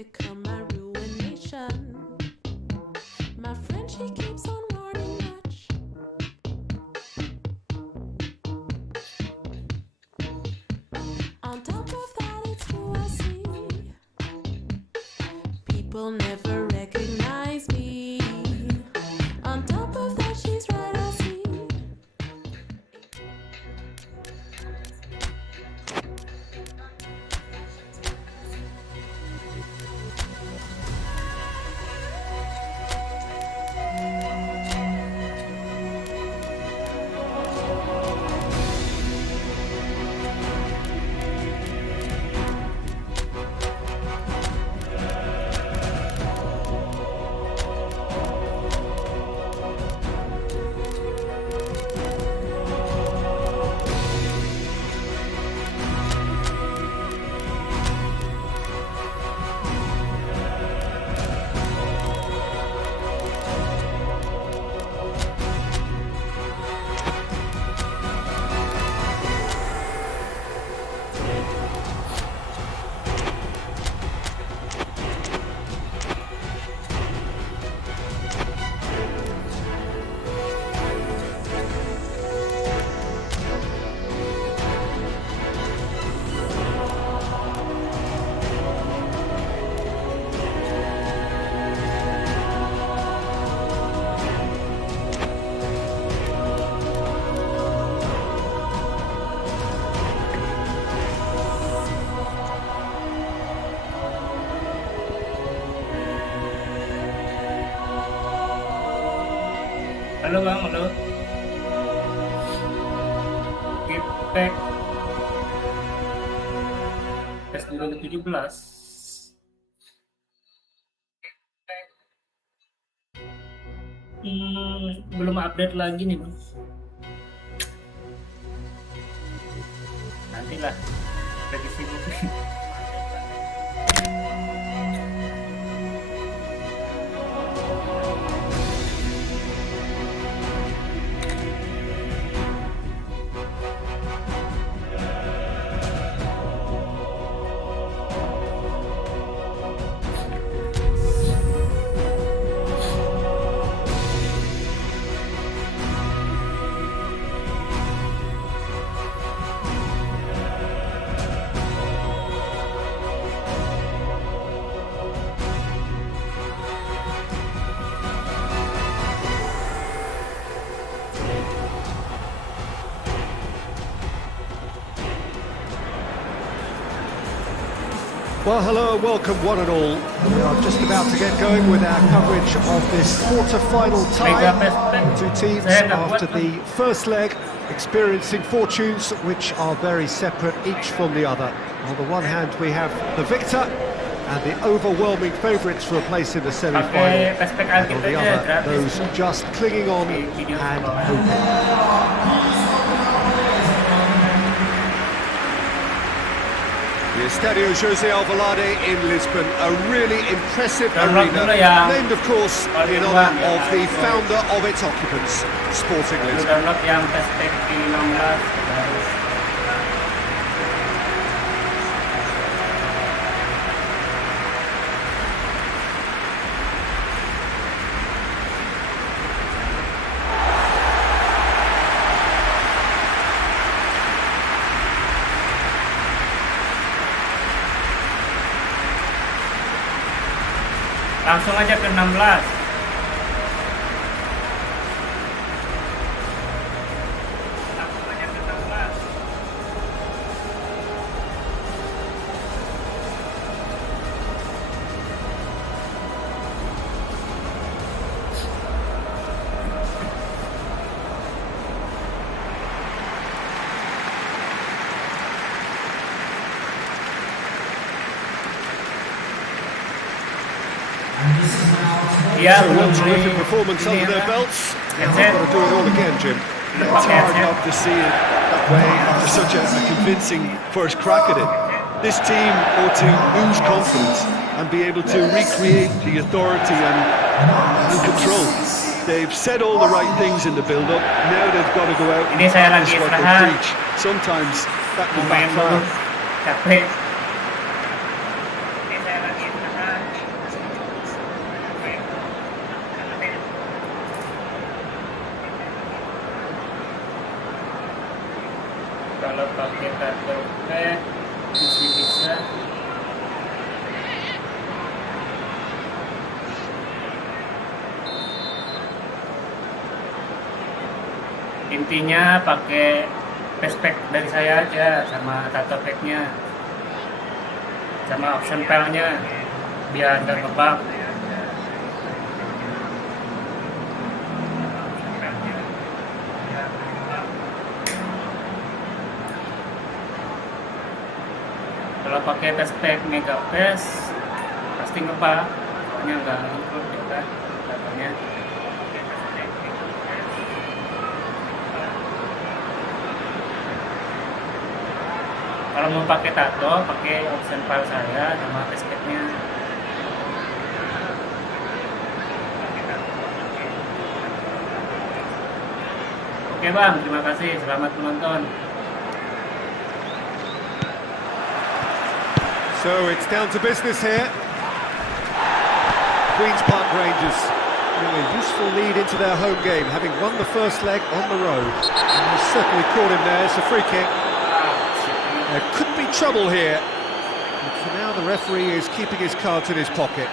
become my ruination. My friend, she keeps on warning much. On top of that, it's who I see. People never recognize me. On top of that, she's right, I see. Halo Bang, halo. Get back. PES 2017. Belum update lagi nih Bang. Nantilah, lagi sibuk. Well, hello and welcome one and all. We are just about to get going with our coverage of this quarter-final tie. Two teams after the first leg experiencing fortunes which are very separate each from the other. On the one hand we have the victor and the overwhelming favourites for a place in the semi-final. And on the other, those just clinging on and hoping. The Estadio José Alvalade in Lisbon, a really impressive arena, named of course in honour of the founder of its occupants, Sporting Lisbon. Langsung aja ke 16. So one terrific performance under their belts. They've got to do it all again, Jim. It's hard not to see it that way after such a convincing first crack at it. This team ought to lose confidence and be able to recreate the authority and control. They've said all the right things in the build-up. Now they've got to go out and practice what they preach. Sometimes that can backfire. Kalau pakai tato pack bisa. Intinya pakai PES pack dari saya aja sama tato packnya, sama option file-nya biar nggak ngebug. Kalau pakai PES pack mega PES pasti ngebug, soalnya nggak include ya kan datonya. Kalau mau pakai tato, pakai option file saya sama PES pack-nya. Oke bang, terima kasih. Selamat menonton. So it's down to business here. Queen's Park Rangers really a useful lead into their home game, having won the first leg on the road. And they certainly caught him there. It's a free kick. There could be trouble here. But for now, the referee is keeping his cards in his pocket.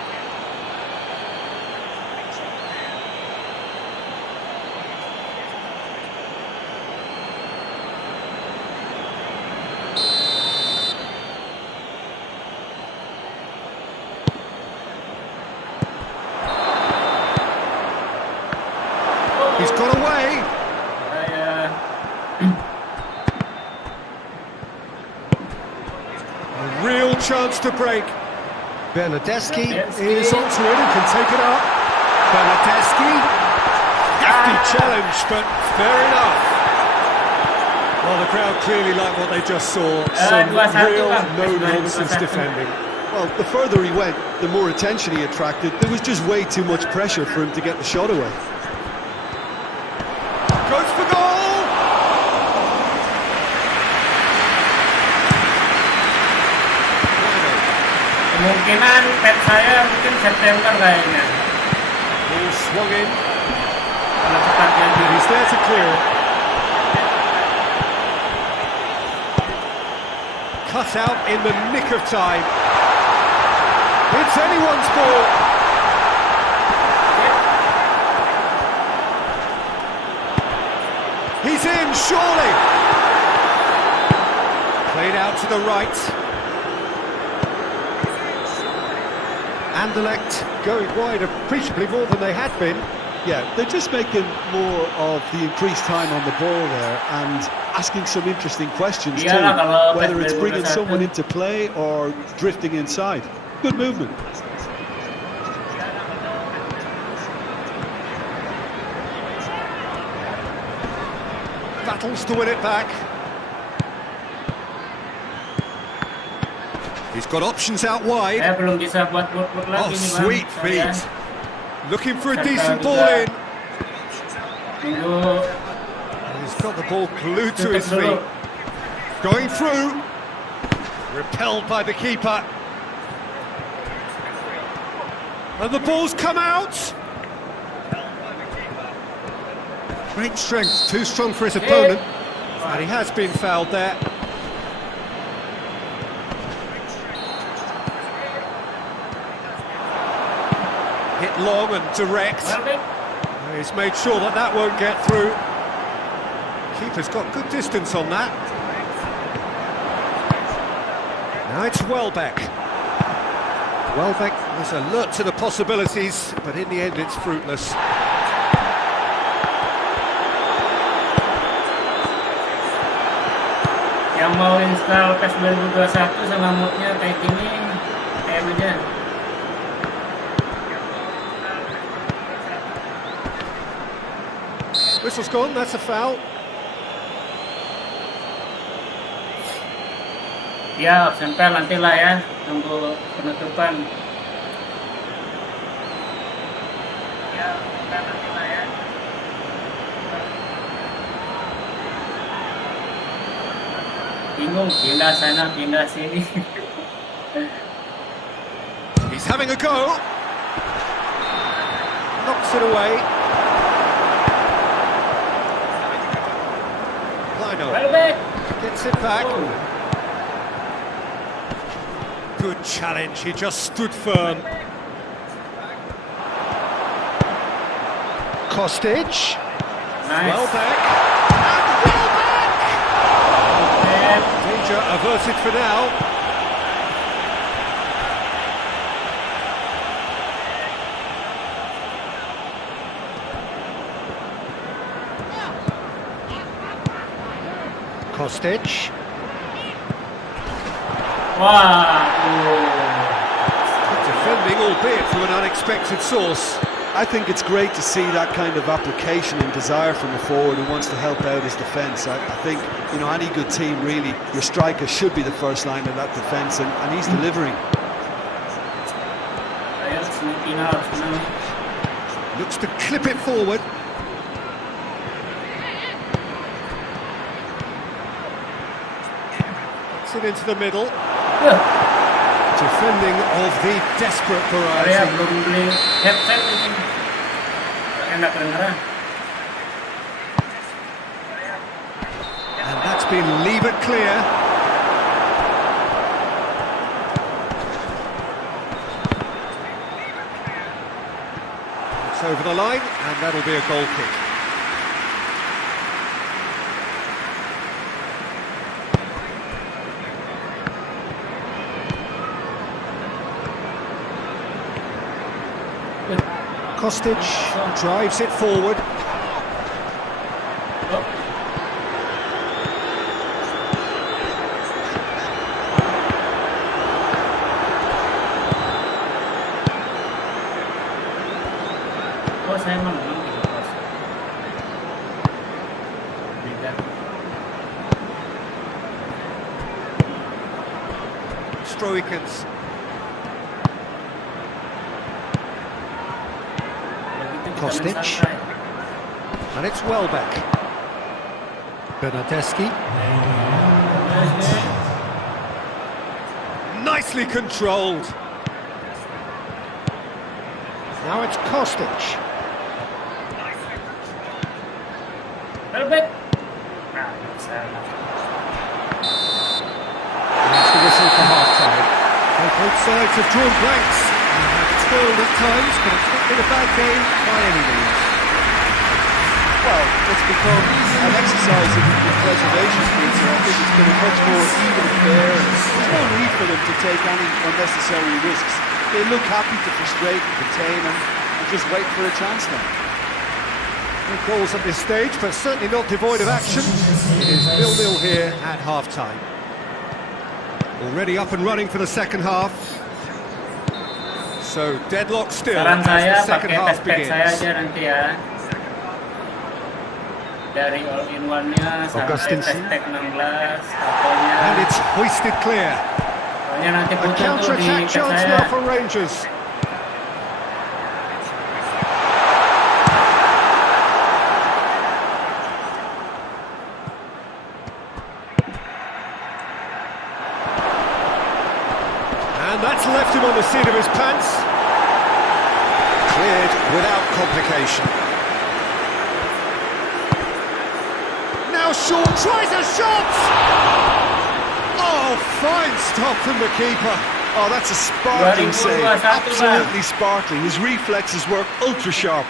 He's got away. A real chance to break. Bernadeschi is onto it and can take it up. Bernadeschi. Hefty challenge, but fair enough. Well, the crowd clearly like what they just saw. Some real no-nonsense defending. Well, the further he went, the more attention he attracted. There was just way too much pressure for him to get the shot away. Goes for goal! Kemungkinan pet saya mungkin September kayaknya. Ball swung in. Kalau cepat jadi. He's there to clear it. Cut out in the nick of time. It's anyone's ball. He's in, surely. Played out to the right. Anderlecht going wide appreciably more than they had been. Yeah, they're just making more of the increased time on the ball there and asking some interesting questions too, whether it's bringing someone into play or drifting inside. Good movement. Battles to win it back. He's got options out wide. Saya belum bisa buat lagi Oh, nih, Bang. sweet Saya feet. Looking for a Serta decent juga ball in. Tunggu He's got the ball glued to tutup his dulu. feet. Going through. Repelled by the keeper. And the ball's come out. Great strength, too strong for his opponent. And he has been fouled there. Hit long and direct. He's made sure that that won't get through. Keeper's got good distance on that. Now it's Welbeck. Welbeck is alert to the possibilities, but in the end it's fruitless. Yang mau install PES 2021 sama modnya kayak gini, PM aja. Whistle's gone, that's a foul. Ya, sampai nantilah ya, tunggu penutupan. Ya, nantilah ya. Bingung, pindah sana, pindah sini. He's having a go. Knocks it away. Lino. Welbeck. Gets it back. Good challenge, he just stood firm. Kostic. Nice. Well back. And well back! Danger averted for now. Kostic. Wah. Defending, albeit from an unexpected source. I think it's great to see that kind of application and desire from a forward who wants to help out his defence. I think, you know, any good team really, your striker should be the first line of that defence, and he's delivering. Looks to clip it forward. Gets it into the middle. Defending of the desperate variety. Saya belum beli headset ini. Enak kedengeran. And that's been levered clear. It's over the line, and that'll be a goal kick. Kostic drives it forward. Oh, saya menang gitu, Bos. Beda. Stroikens. Kostic. And it's Welbeck. Bernardeschi. Nicely controlled. Now it's Kostic. Welbeck. Nah, bisa. That's the whistle for half-time. Both sides have drawn blanks and have toiled at times, but it's not been a bad game by any means. Well, it's become an exercise in preservation, Peter. I think it's been a much more even affair, and there's no need for them to take any unnecessary risks. They look happy to frustrate and contain and just wait for a chance now. No goals at this stage, but certainly not devoid of action. It is 0-0 here at half-time. Already up and running for the second half. So deadlock still Saran as saya the second pakai half tespek saya begins. aja nanti ya. Dari all-in-one-nya sampai Augustinson. tespek 16, fotonya. And it's hoisted clear. Soalnya nanti A putar tuh di counter-attack ikat chance saya. now for Rangers. And that's left him on the seat of his pants. Cleared without complication. Now Shaw tries a shot! Oh, fine stop from the keeper. Oh, that's a sparkling 2021, save. Bang. Absolutely sparkling. His reflexes work ultra sharp.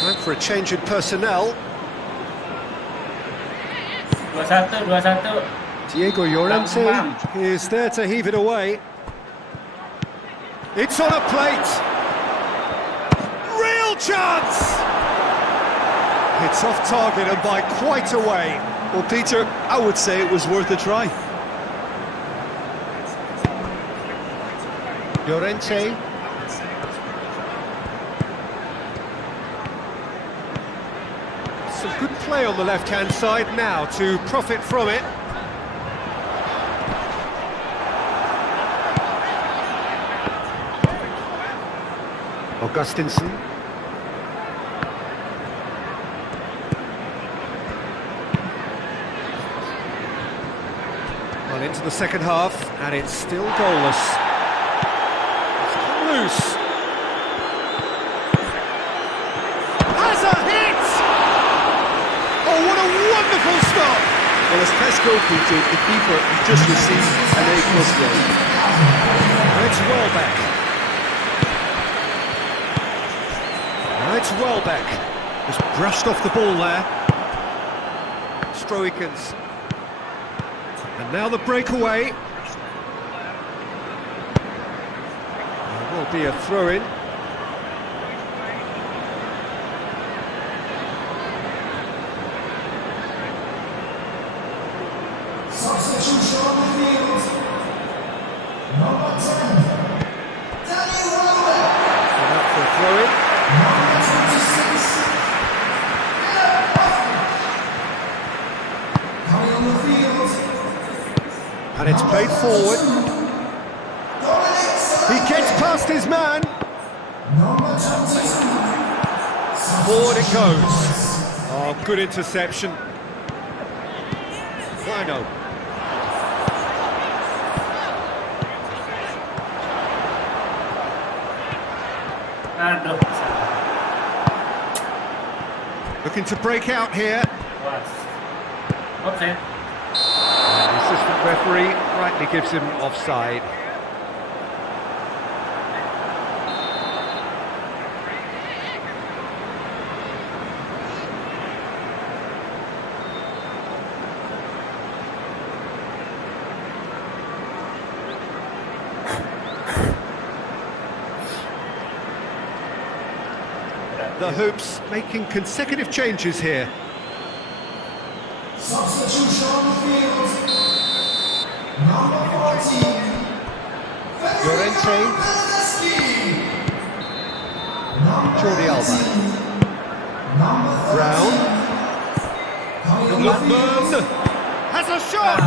Time for a change in personnel. 21. Diego Llorente is there to heave it away. It's on a plate. Real chance! It's off target and by quite a way. Well, Peter, I would say it was worth a try. Llorente. Some good play on the left-hand side now to profit from it. Augustinson. Well, into the second half, and it's still goalless. It's come loose. Has a hit! Oh, what a wonderful stop! Well, as PES goalkeeper, the keeper has just received an A+ grade. Now it's Welbeck. Now it's Welbeck. Just brushed off the ball there. Stroikens. And now the breakaway. There will be a throw-in. Substitution on the field. Number 10, Danny Welbeck. And up for a throw-in. Number 26, coming on the field. And it's played forward. He gets past his man. Number 22. Forward it goes. Oh, good interception. Lino. Aduh. Looking to break out here. Was. Offside. The assistant referee rightly gives him offside. The Hoops making consecutive changes here. Substitution on the field. Number 14, Llorente, Jordi Alba, Brown, Lookman has a shot!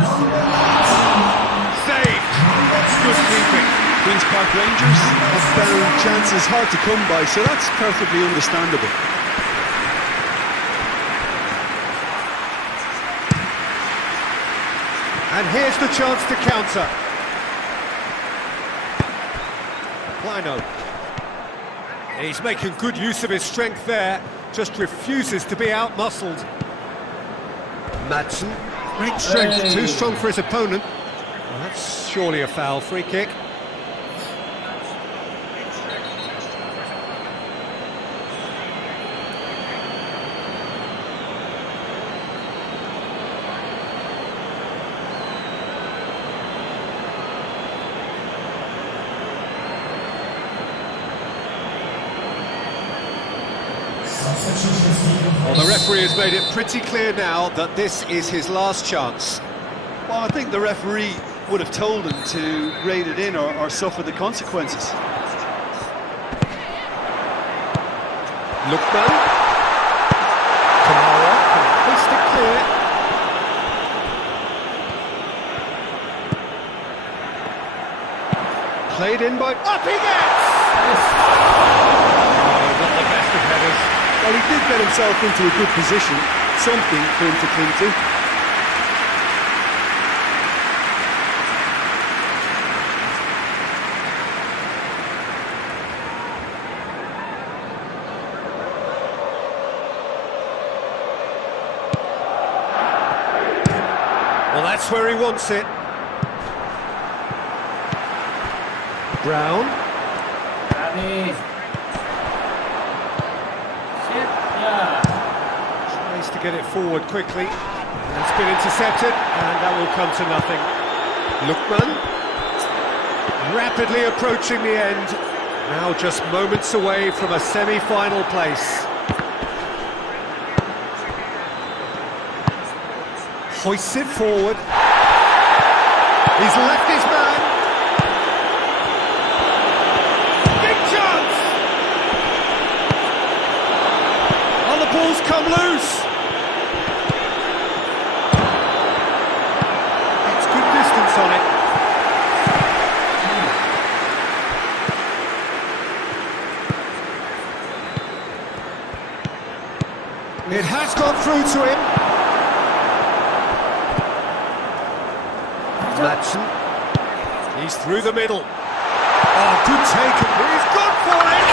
Saved! Good keeping. Queen's Park Rangers have found chances hard to come by, so that's perfectly understandable. And here's the chance to counter. Lino. He's making good use of his strength there, just refuses to be out-muscled. Madsen, great strength, too strong for his opponent. Well, that's surely a foul, free kick. Well, the referee has made it pretty clear now that this is his last chance. Well, I think the referee would have told him to rate it in or suffer the consequences. Lookman. Kamara can hoist it clear. Played in by... Up he gets! Oh, not the best of headers. Well, he did get himself into a good position, something for him to cling to. Well, that's where he wants it. Brown. Habis. Shit, yeah. Tries to get it forward quickly. And it's been intercepted, and that will come to nothing. Lookman. Rapidly approaching the end. Now just moments away from a semi-final place. Hoists it forward. He's left his man. Big chance! Oh, the ball's come loose. It has gone through to him. Madsen. He's through the middle. Oh, good take. He's gone for it.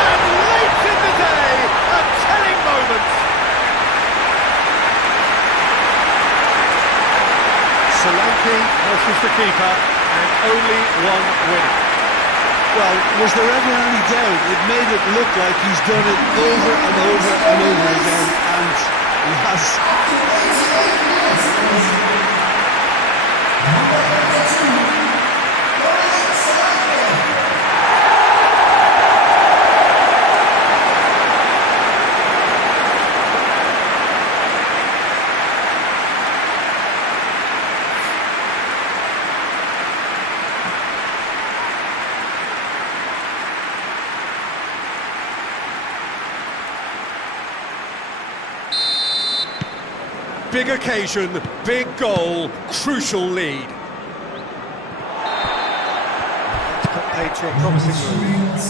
And late in the day, a telling moment. Solanke versus the keeper, and only one winner. Well, was there ever any doubt? It made it look like he's done it over and over and over again, and he has. Big occasion, big goal, crucial lead. Cut paid to a promising move.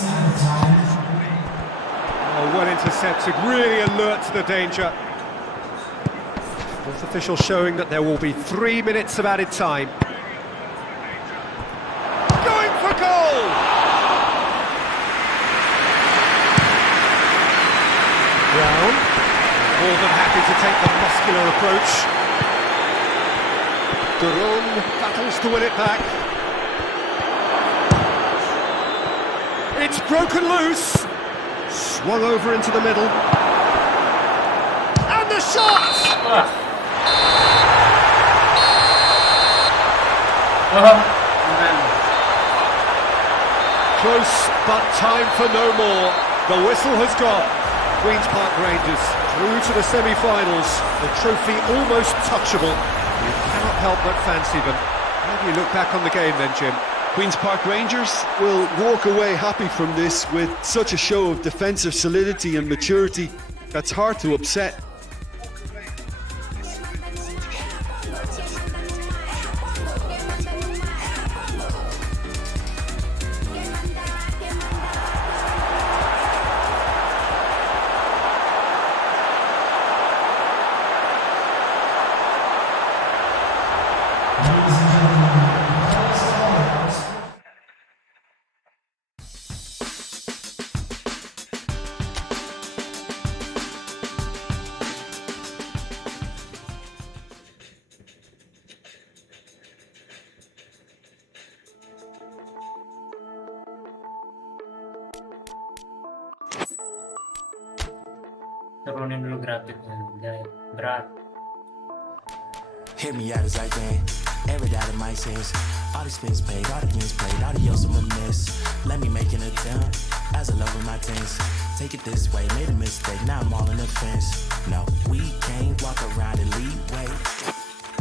Oh, well intercepted, really alert to the danger. Fourth official showing that there will be 3 minutes of added time. Going for goal! Brown. More than happy to take the muscular approach. Duron battles to win it back. It's broken loose. Swung over into the middle. And the shot! Close, but time for no more. The whistle has gone. Queen's Park Rangers through to the semi-finals. The trophy almost touchable. You cannot help but fancy them. How do you look back on the game then, Jim? Queen's Park Rangers will walk away happy from this with such a show of defensive solidity and maturity that's hard to upset. Turunin dulu grafiknya, berat. Hit me out as I can, air it out of my sense. All the spins paid, all the pins played, adios and remiss. Let me make an attempt, as I love in my tense. Take it this way, made a mistake, now I'm all in the fence. No, we can't walk around and lead way.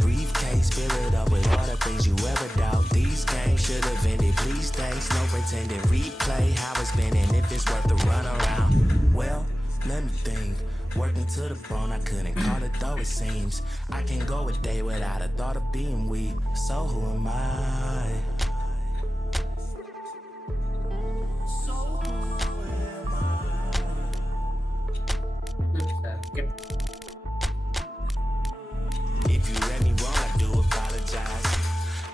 Briefcase, fill it up with all the things you ever doubt. These games should have ended, please thanks, no pretending. Replay how it's been and if it's worth the run around. Well, let me think. Working to the bone, I couldn't call it though it seems. I can go a day without a thought of being weak. So who am I? If you read me wrong, I do apologize.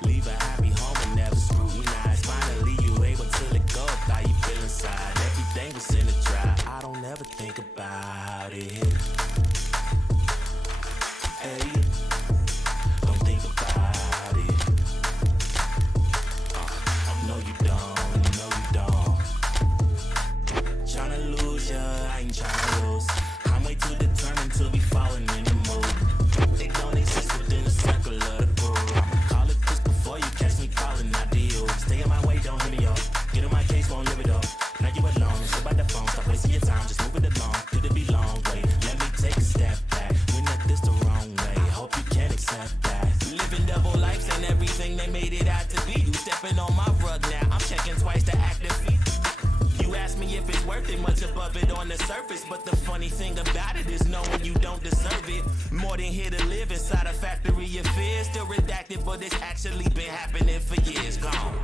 Leave a happy home and never scrutinize. Finally, you able to let go of how you feel inside. Everything was in the dry. I don't ever think about it. Hey, don't think about it. No, you don't. No, you don't. Tryna lose ya, I ain't tryna lose. I'm way too determined to be falling in the mood. They don't exist within the circle of the crew. Call it this before you catch me calling out to you. Stay in my way, don't hit me up. Get in my case, won't live it up. Now you alone, it's about the phone. Stop wasting your time, just move it along. Could it be long? Wait, let me take a step back. We're not this the wrong way. Hope you can accept that. Living double lives ain't everything they made it out to be. You stepping on my rug now, I'm checking twice to activate. You ask me if it's worth it, much above it on the surface. But the funny thing about it is knowing you don't deserve it. More than here to live inside a factory of fear. Still redacted, but it's actually been happening for years. Gone.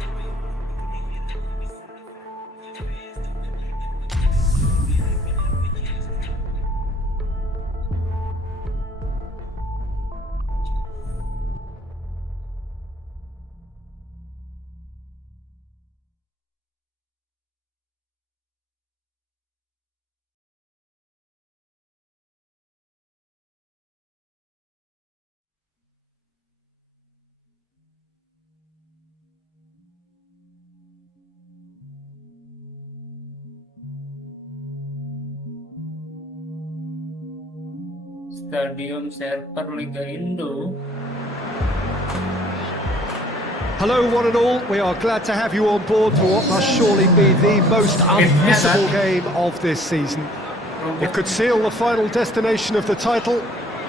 Stadion Server Liga Indo. Hello, one and all. We are glad to have you on board for what must surely be the most unmissable game of this season. It could seal the final destination of the title.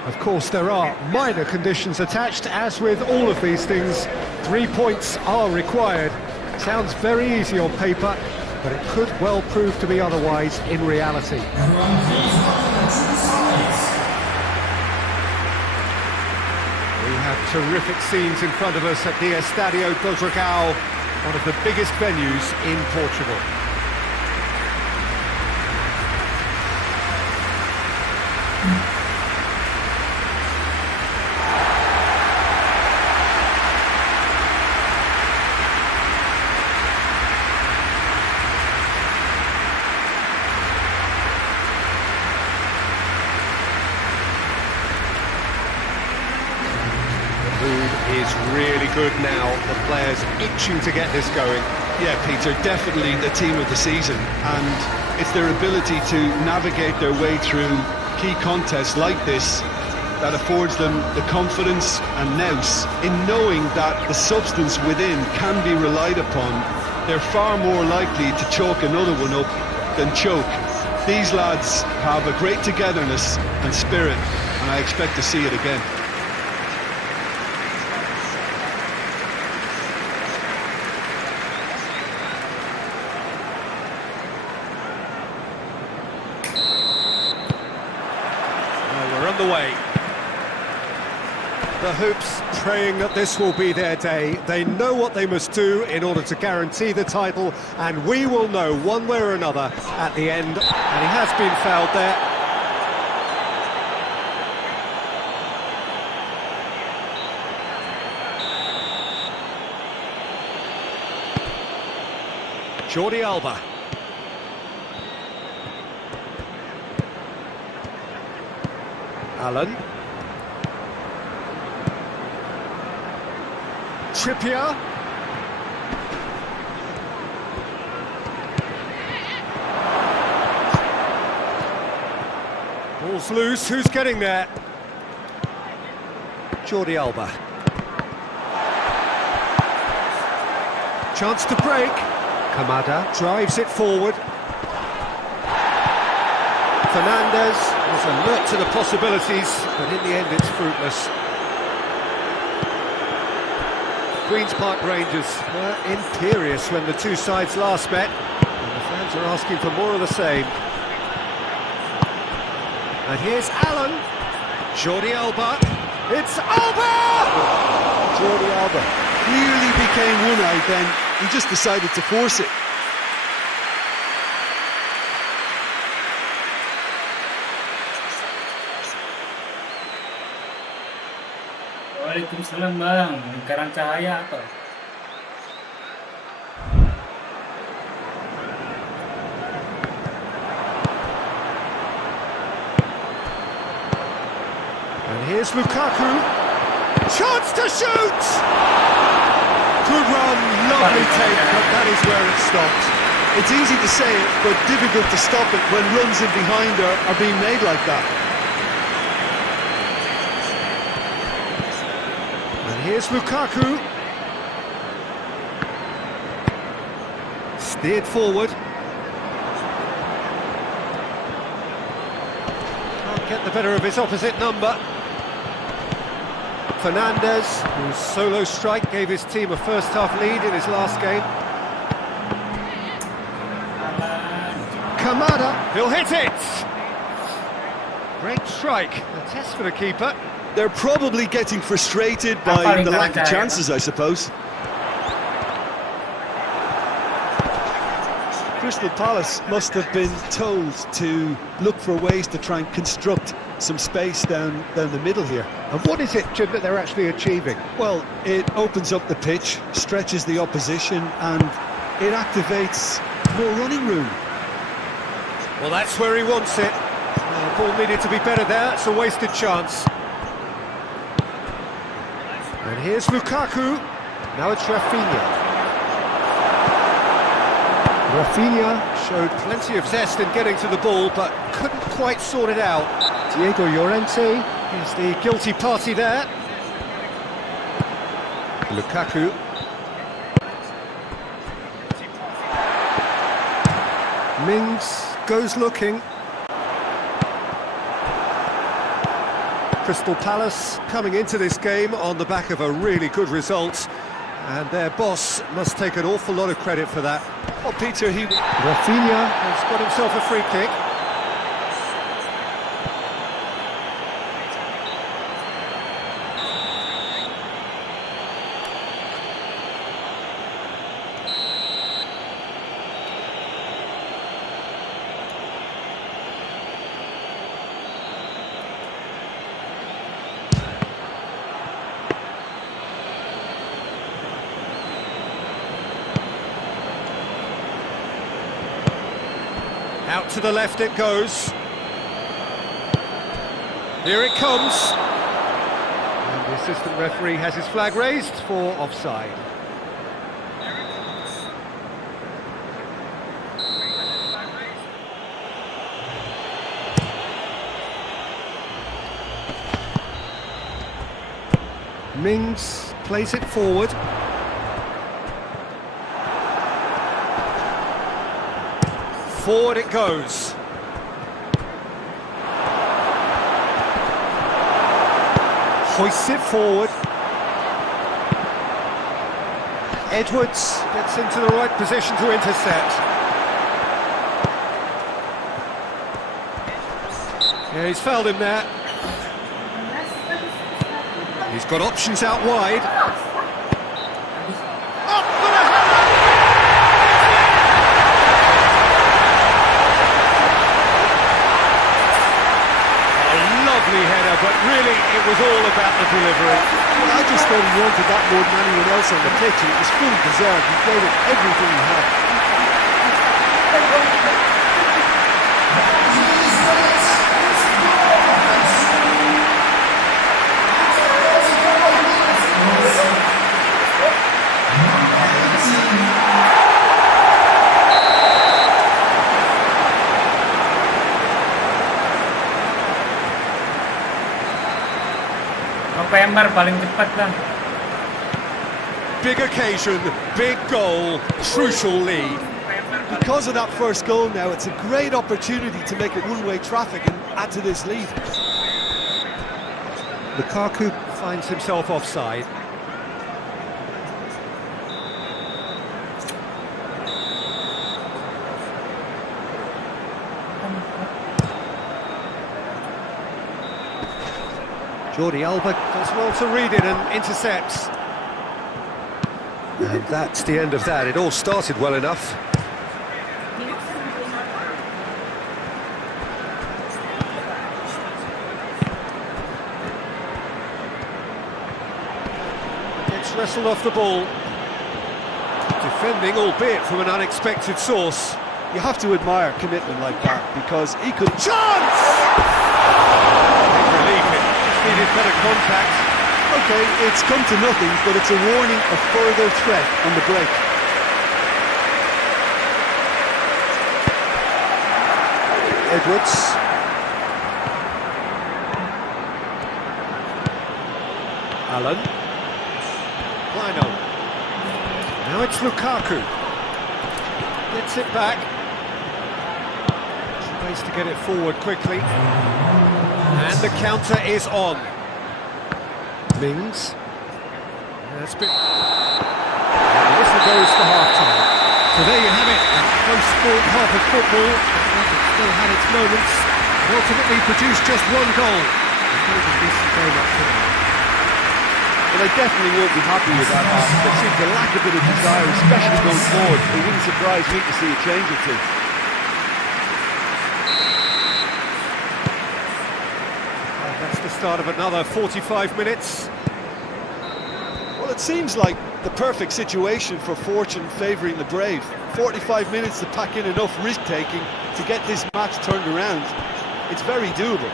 Of course, there are minor conditions attached. As with all of these things, 3 points are required. Sounds very easy on paper, but it could well prove to be otherwise in reality. Everyone please welcome the two sides. We have terrific scenes in front of us at the Estadio do Dragão, one of the biggest venues in Portugal. Is really good now. The players itching to get this going. Yeah, Peter, definitely the team of the season, and it's their ability to navigate their way through key contests like this that affords them the confidence and nous in knowing that the substance within can be relied upon. They're far more likely to chalk another one up than choke. These lads have a great togetherness and spirit, and I expect to see it again. We're underway. The Hoops praying that this will be their day. They know what they must do in order to guarantee the title, and we will know one way or another at the end. And he has been fouled there. Jordi Alba. Allen. Trippier. Ball's loose, who's getting there? Jordi Alba. Chance to break. Kamada drives it forward. Fernandez was alert to the possibilities, but in the end it's fruitless. Queen's Park Rangers were imperious when the two sides last met, and the fans are asking for more of the same. And here's Allen. Jordi Alba. It's Alba! Jordi Alba clearly became one-eyed then. He just decided to force it. Waalaikumsalam bang, lingkaran cahaya atau? And here's Lukaku. Chance to shoot! Good run, lovely take, but that is where it stopped. It's easy to say it, but difficult to stop it when runs in behind are being made like that. And here's Lukaku. Steered forward. Can't get the better of his opposite number. Fernandez, whose solo strike gave his team a first-half lead in his last game. Kamada, he'll hit it! Great strike, a test for the keeper. They're probably getting frustrated by the lack of chances, I suppose. Crystal Palace must have been told to look for ways to try and construct some space down the middle here. And what is it, Jim, that they're actually achieving? Well, it opens up the pitch, stretches the opposition, and it activates more running room. Well, that's where he wants it. Ball needed to be better there, it's a wasted chance. And here's Lukaku. Now it's Rafinha. Rafinha showed plenty of zest in getting to the ball, but couldn't quite sort it out. Diego Llorente is the guilty party there. Lukaku. Mings goes looking. Crystal Palace coming into this game on the back of a really good result, and their boss must take an awful lot of credit for that. Oh, Peter, Rafinha has got himself a free kick. Out to the left it goes. Here it comes. And the assistant referee has his flag raised for offside. Mings plays it forward. Forward it goes. Hoists it forward. Edwards gets into the right position to intercept. Yeah, he's fouled him there. He's got options out wide. Header, but really it was all about the delivery. I just thought he wanted that more than anyone else on the pitch, and it was fully deserved. He gave it everything he had. November paling cepat lah. Big occasion, big goal, crucial lead. Because of that first goal now, it's a great opportunity to make it one-way traffic and add to this lead. Lukaku finds himself offside. Jordi Alba does well to read it and intercepts. And that's the end of that. It all started well enough. Gets wrestled off the ball. Defending, albeit from an unexpected source. You have to admire commitment like that, because he could... Chance! Relief it. Needed better contact. Okay, it's come to nothing, but it's a warning of further threat on the break. Edwards. Allen. Lino. Now it's Lukaku. Gets it back. Tries to get it forward quickly. And the counter is on. Mings. That's been... And the whistle goes for half-time. So there you have it. A close sport half of football. It still had its moments. It ultimately produced just one goal. It's not a decent game up to now. But I definitely won't be happy with that half. There seems to lack a bit of desire, especially going forward. It wouldn't surprise me to see a change or two. That's the start of another 45 minutes. Well, it seems like the perfect situation for fortune favouring the brave. 45 minutes to pack in enough risk-taking to get this match turned around. It's very doable.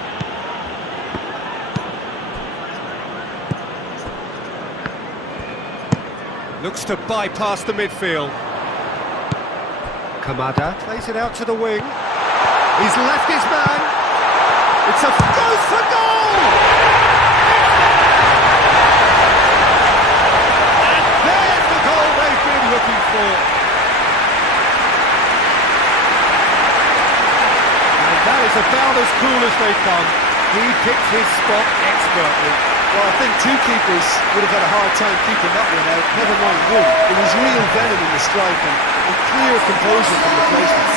Looks to bypass the midfield. Kamada plays it out to the wing. He's left his man. It's a goes for goal! And there's the goal they've been looking for. And that is about as cool as they come. He picked his spot expertly. Well, I think two keepers would have had a hard time keeping that one out, never mind one. It was real venom in the strike and clear composure from the placement.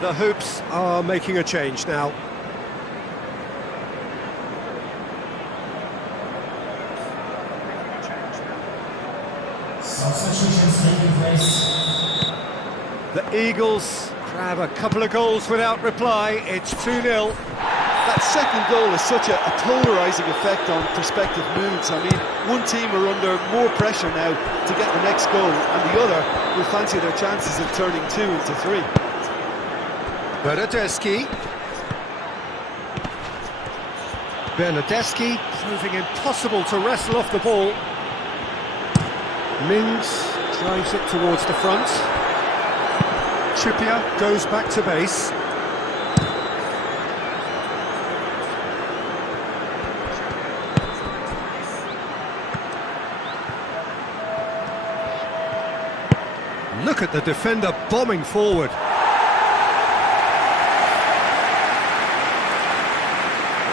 The Hoops are making a change now. Substitutions taking place. The Eagles grab a couple of goals without reply. It's 2-0. That second goal has such a polarising effect on prospective moods. I mean, one team are under more pressure now to get the next goal, and the other will fancy their chances of turning 2 into 3. Bernardeschi proving impossible to wrestle off the ball. Mings drives it towards the front. Trippier goes back to base. Look at the defender bombing forward.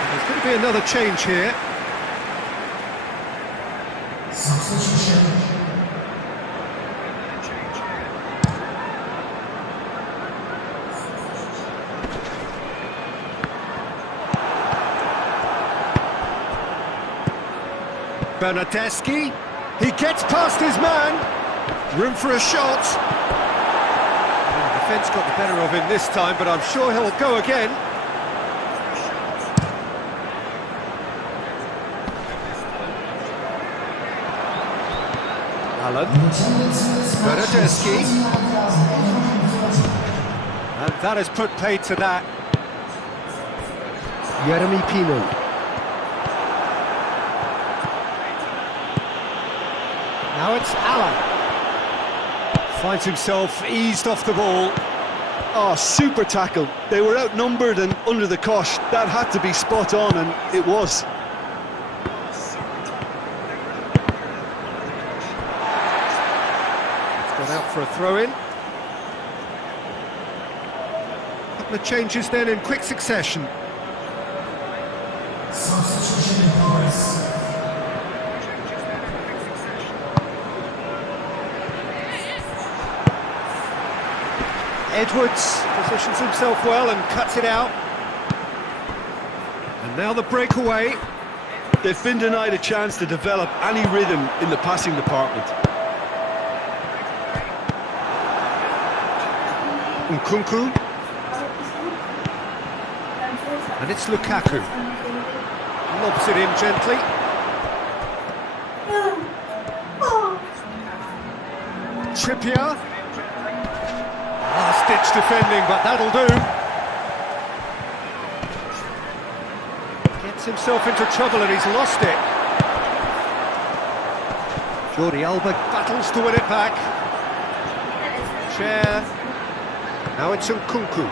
There's going to be another change here. Substitution. Bernardeschi, he gets past his man. Room for a shot. The defence got the better of him this time, but I'm sure he'll go again. Allen. Bernardeschi. And that has put paid to that. Jeremy Pino. Now it's Allen. Finds himself eased off the ball. Oh, super tackle. They were outnumbered and under the cosh. That had to be spot on, and it was. It's gone out for a throw-in. Couple of changes then in quick succession. Substitution in progress. Edwards positions himself well and cuts it out. And now the breakaway. They've been denied a chance to develop any rhythm in the passing department. Nkunku. And it's Lukaku. Lobs it in gently. Trippier. Last-ditch defending, but that'll do. Gets himself into trouble and he's lost it. Jordi Alba battles to win it back. Chair. Now it's Nkunku.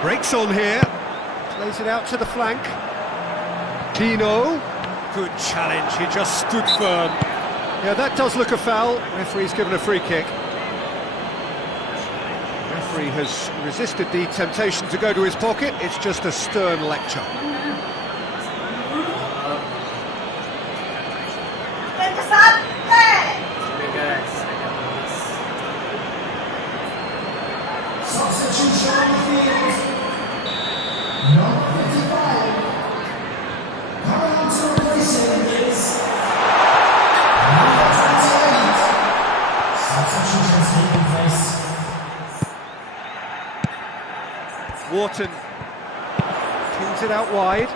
Breaks on here. Plays it out to the flank. Pino. Good challenge, he just stood firm. Yeah, that does look a foul. Referee's given a free kick. Referee has resisted the temptation to go to his pocket. It's just a stern lecture. Substitution on the field. Number 55. Coming on to replace him is number 28. Substitutions taking place. Wharton pings it out wide.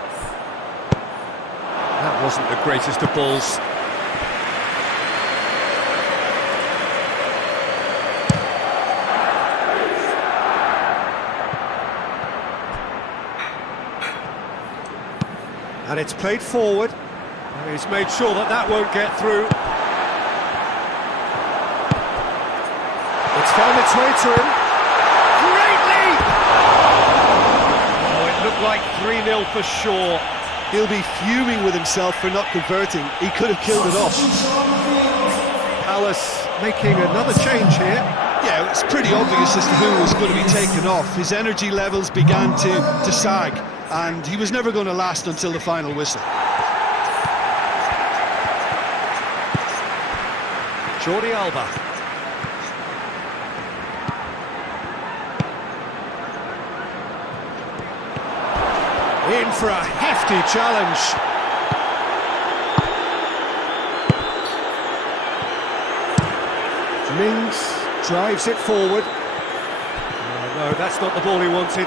That wasn't the greatest of balls. And it's played forward. And he's made sure that that won't get through. It's found its way to him. Great lead! Oh, it looked like 3-0 for sure. He'll be fuming with himself for not converting. He could have killed it off. Palace making another change here. Yeah, it's pretty obvious as to who was going to be taken off. His energy levels began to sag, and he was never going to last until the final whistle. Jordi Alba. In for a hefty challenge. Mings drives it forward. No, that's not the ball he wanted.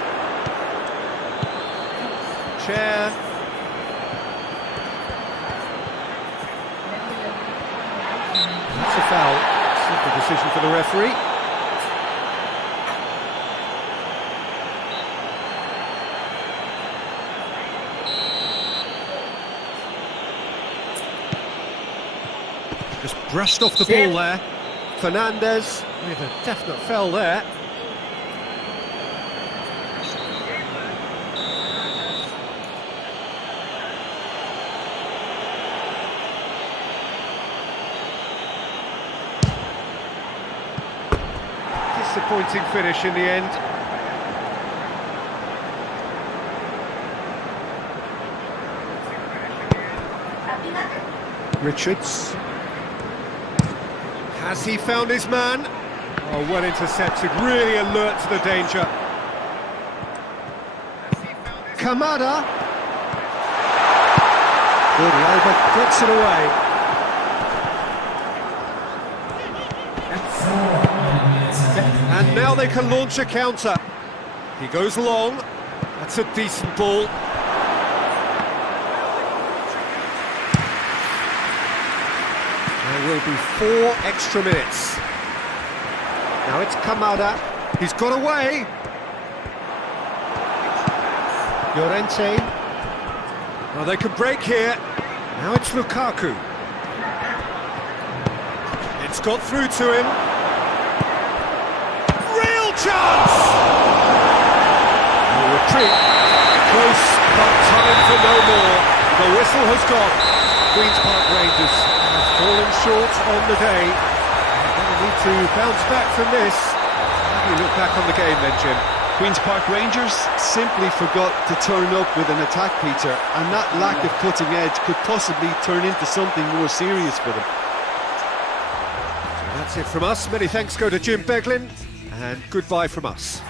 Chair. That's a foul. Simple decision for the referee. Just brushed off the ball there. Fernandez with a definite foul there. Disappointing finish in the end. Richards. Has he found his man? Oh, well intercepted, really alert to the danger. Kamada. Jordi Alba gets it away. And now they can launch a counter. He goes long. That's a decent ball. There will be 4 extra minutes. Now it's Kamada. He's got away. Llorente. Well, they can break here. Now it's Lukaku. It's got through to him. Real chance! No retreat. Close, but time for no more. The whistle has gone. Queen's Park Rangers have fallen short on the day. They're going to need to bounce back from this. How do you look back on the game then, Jim? Queen's Park Rangers simply forgot to turn up with an attack, Peter, and that lack of cutting edge could possibly turn into something more serious for them. So that's it from us. Many thanks go to Jim Beglin, and goodbye from us.